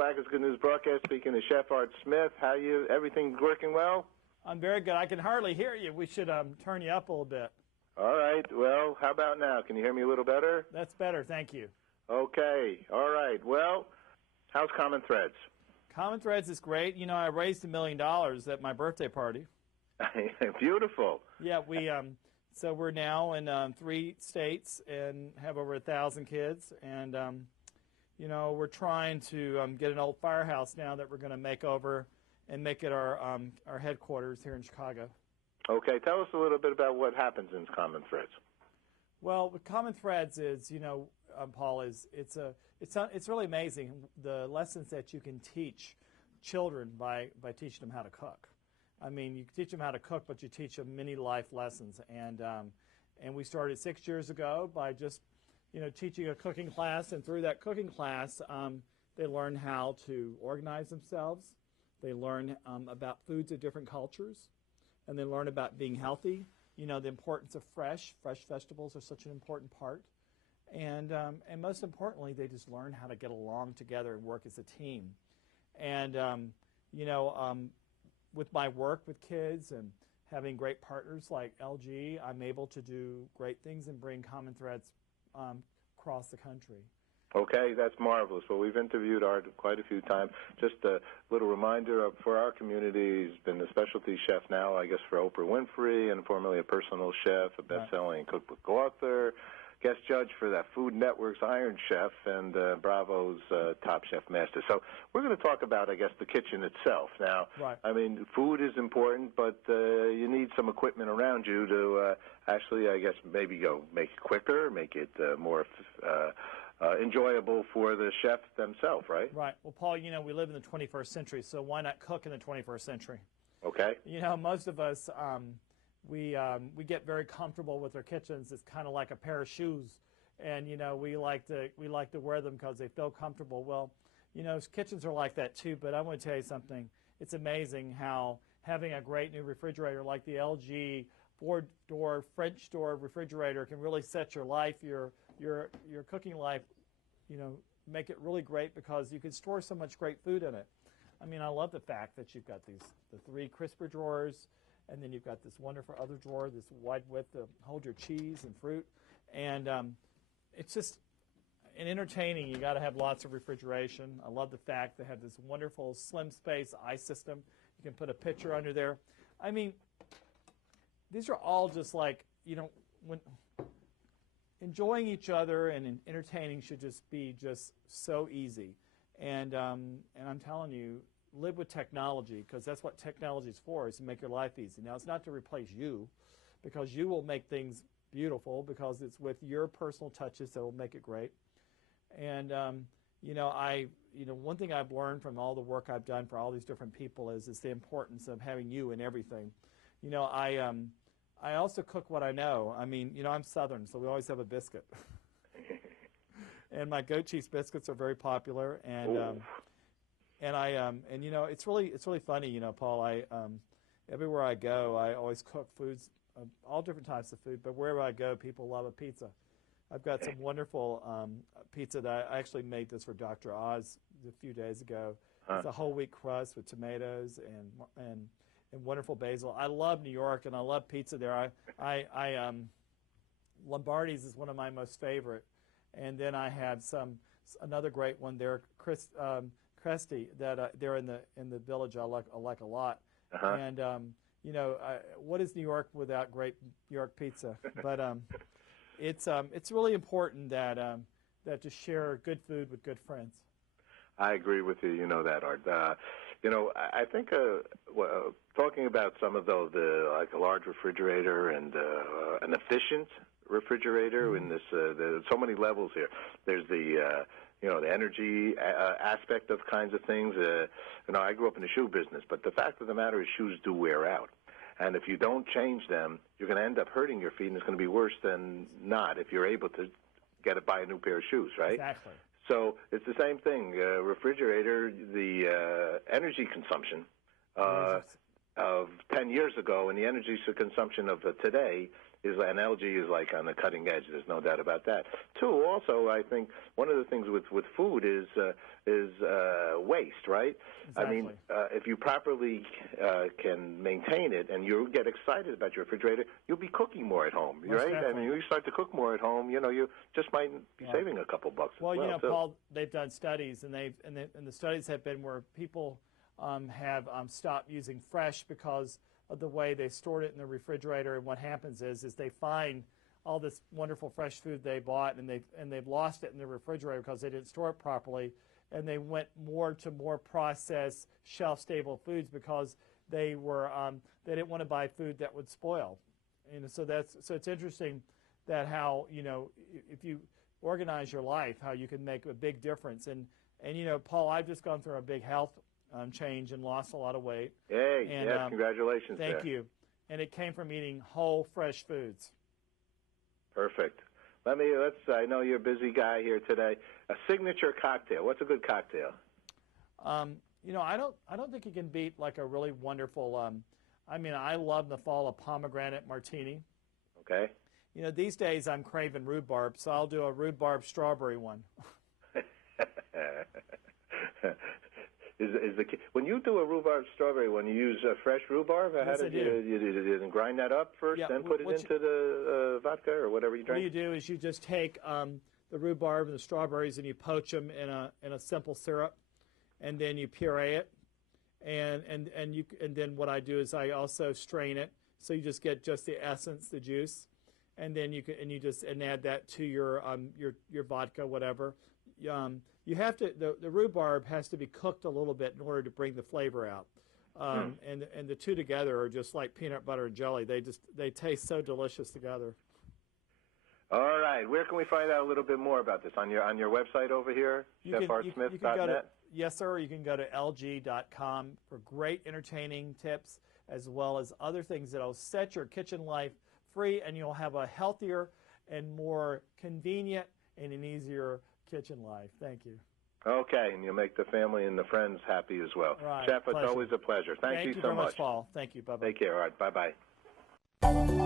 Slackers Good News Broadcast, speaking to Chef Art Smith. How you? Everything working well? I'm very good. I can hardly hear you. We should turn you up a little bit. All right. Well, how about now? Can you hear me a little better? That's better. Thank you. Okay. All right. Well, how's Common Threads? Common Threads is great. You know, I raised $1 million at my birthday party. Beautiful. Yeah, so we're now in 3 states and have over 1,000 kids. And, you know, we're trying to get an old firehouse now that we're going to make over and make it our headquarters here in Chicago. Okay. Tell us a little bit about what happens in Common Threads. Well, what Common Threads is, you know, Paul, it's really amazing the lessons that you can teach children by teaching them how to cook. I mean, you teach them how to cook, but you teach them many life lessons. And we started 6 years ago by just, you know, teaching a cooking class. And through that cooking class, they learn how to organize themselves. They learn about foods of different cultures. And they learn about being healthy. You know, the importance of fresh vegetables are such an important part. And most importantly, they just learn how to get along together and work as a team. And, you know, with my work with kids and having great partners like LG, I'm able to do great things and bring Common Threads across the country. Okay, that's marvelous. Well, we've interviewed Art quite a few times. Just a little reminder for our community, he's been a specialty chef now, I guess, for Oprah Winfrey, and formerly a personal chef, a best-selling cookbook author, guest judge for that Food Network's Iron Chef, and Bravo's Top Chef Master. So we're going to talk about, I guess, the kitchen itself. Now, I mean, food is important, but you need some equipment around you to actually, I guess, maybe go make it quicker, make it more enjoyable for the chef themselves, right? Right. Well, Paul, you know, we live in the 21st century, so why not cook in the 21st century? Okay. You know, most of us, we get very comfortable with our kitchens. It's kind of like a pair of shoes, and you know, we like to wear them because they feel comfortable. Well, you know, kitchens are like that too. But I want to tell you something. It's amazing how having a great new refrigerator like the LG 4-door French door refrigerator can really set your life, your cooking life, you know, make it really great because you can store so much great food in it. I mean, I love the fact that you've got the 3 crisper drawers, and then you've got this wonderful other drawer, this wide width to hold your cheese and fruit, and it's just entertaining. You got to have lots of refrigeration. I love the fact they have this wonderful slim space ice system. You can put a pitcher under there. I mean, these are all just like, you know, when enjoying each other and entertaining should just be just so easy. And I'm telling you, live with technology, because that's what technology is for, is to make your life easy. Now, it's not to replace you, because you will make things beautiful, because it's with your personal touches that will make it great. And you know, one thing I've learned from all the work I've done for all these different people is the importance of having you in everything. You know, I also cook what I know. I mean, you know, I'm Southern, so we always have a biscuit. And my goat cheese biscuits are very popular, and you know, it's really funny, you know, Paul. Everywhere I go, I always cook foods, all different types of food. But wherever I go, people love a pizza. I've got some wonderful pizza that I actually made this for Dr. Oz a few days ago. It's a whole wheat crust with tomatoes and wonderful basil. I love New York, and I love pizza there. Lombardi's is one of my most favorite. And then I have another great one there, Cresti, that they're in the Village. I like a lot. And you know, what is New York without great New York pizza? But it's really important that to share good food with good friends. I agree with you. You know that, Art. You know, I think talking about some of those, like a large refrigerator and an efficient refrigerator in this, there's so many levels here. There's the you know, the energy aspect of kinds of things. You know, I grew up in the shoe business, but the fact of the matter is shoes do wear out. And if you don't change them, you're going to end up hurting your feet, and it's going to be worse than not if you're able to buy a new pair of shoes, right? Exactly. So it's the same thing. Refrigerator, the energy consumption of 10 years ago and the energy consumption of today and LG is like on the cutting edge. There's no doubt about that. Two, also, I think one of the things with food is waste, right? Exactly. I mean, if you properly can maintain it and you get excited about your refrigerator, you'll be cooking more at home, Most right? definitely. I mean, you start to cook more at home, you just might be saving a couple bucks. Well, too. Paul, they've done studies, and the studies have been where people have stopped using fresh because of the way they stored it in the refrigerator. And what happens is they find all this wonderful fresh food they bought, and they've lost it in the refrigerator because they didn't store it properly, and they went more processed, shelf-stable foods because they didn't want to buy food that would spoil. So it's interesting that how if you organize your life, how you can make a big difference. And Paul, I've just gone through a big health change and lost a lot of weight. Hey, yes, congratulations. Thank you. And it came from eating whole, fresh foods. Perfect. I know you're a busy guy here today. A signature cocktail. What's a good cocktail? I don't think you can beat like a really wonderful. I love in the fall a pomegranate martini. Okay. These days I'm craving rhubarb, so I'll do a rhubarb strawberry one. When you do a rhubarb strawberry one, you use fresh rhubarb? Yes, You grind that up first, then put it into the vodka or whatever you drink? What you do is you just take the rhubarb and the strawberries and you poach them in a simple syrup, and then you puree it, and then what I do is I also strain it, so you just get just the essence, the juice, and then you add that to your vodka, whatever. You have to the rhubarb has to be cooked a little bit in order to bring the flavor out, and the two together are just like peanut butter and jelly. They taste so delicious together. All right, where can we find out a little bit more about this? On your website over here, chefartsmith.net? Yes, sir. You can go to lg.com for great entertaining tips, as well as other things that will set your kitchen life free, and you'll have a healthier and more convenient and an easier kitchen life. Thank you. Okay, and you'll make the family and the friends happy as well. Right, Chef, pleasure. It's always a pleasure. Thank you so very much, Paul. Thank you. Bye-bye. Take care. All right, bye-bye.